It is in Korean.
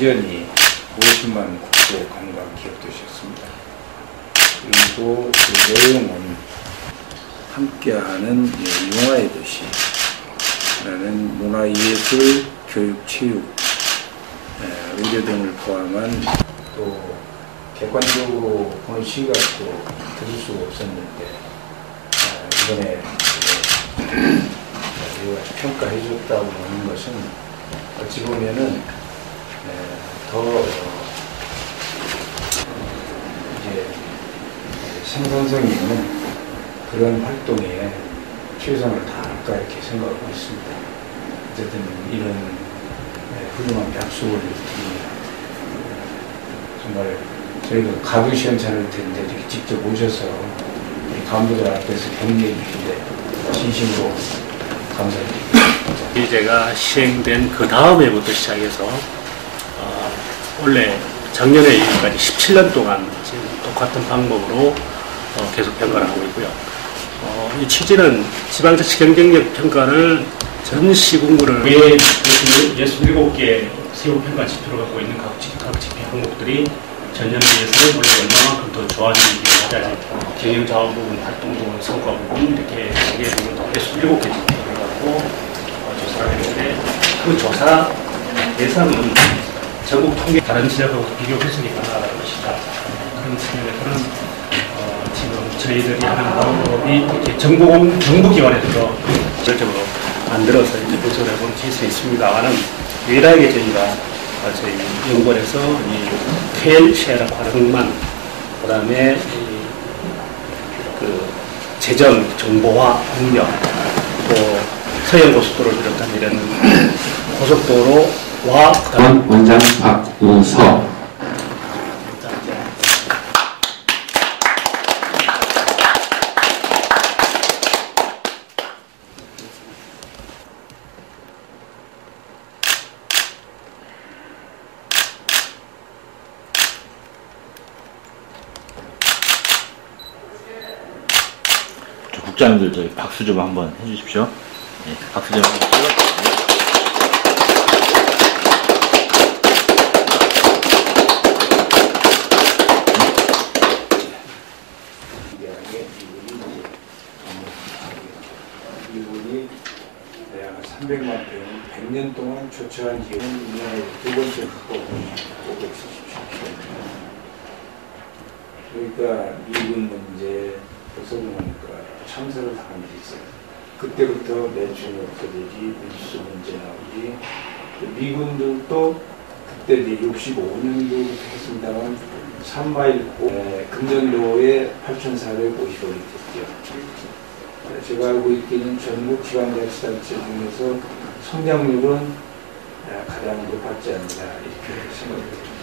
기전이 50만 국도 관광 기업도시였습니다. 그리고 그 내용은 함께하는 예, 용화의 도시라는 문화예술, 교육, 체육, 에, 의료 등을 포함한 또 객관적으로 보는 시각도 들을 수가 없었는데 아, 이번에 평가해줬다고 보는 것은 어찌 보면은 에, 더 이제 생산성 있는 그런 활동에 최선을 다할까 이렇게 생각하고 있습니다. 어쨌든 이런 네, 훌륭한 약속을 드립니다. 정말 저희가 가부 시원찮을 텐데 이렇게 직접 오셔서 우리 간부들 앞에서 격려해 주신데 진심으로 감사드립니다. 제가 시행된 그 다음 해부터 시작해서 어, 원래 작년에 여기까지 17년 동안 지금 똑같은 방법으로 어, 계속 평가를 하고 있고요. 어, 이 취지는 지방자치 경쟁력 평가를 전 시군구를 위에 67개 세부 평가 지표를 갖고 있는 각, 지- 각 지표 항목들이 전년 비해서는 원래 얼마만큼 더 좋아지는지 하자지 경영 자원 부분, 활동 부분, 성과 부분 이렇게 세개 부분 67개 지표를 갖고 어, 조사를 했는데 그 조사 대상은 전국 통계 다른 지역하고 비교 해석이 가능하다는 것이다. 그런 측면에서는 어, 지금 저희들이 하는 방법이 이렇게 정부, 정부 기관에서 직접적으로 만들어서 이제 분석을 해보는 케이스가 있습니다만은 유일하게 저희가 어, 저희 연구원에서 이 테일 쉐라 과정만 그 다음에 그 재정 정보화 능력 또 서해안 고속도로를 비롯한 이런 고속도로 와 그다음 원 원장 박우서 저 국장님들 저희 박수 좀 한번 해주십시오. 네, 박수 좀 해주십시오. 네. 이게 이분이 이분이 대략 300만 평 100년 동안 초췌한 기운 인연의 두 번째 극복 577km. 그러니까 미군 문제, 보니까 참사를 당한 게 있어요. 그때부터 매춘이 없어지지, 밀수 문제 나오지. 미군들도 그때 이제 65년도부터 했습니다만 3마일 에, 금년도에 8,450원이 됐죠. 에, 제가 알고 있기는 전국 지방자치단체 중에서 성장률은 에, 가장 높았지 않나 이렇게 생각합니다.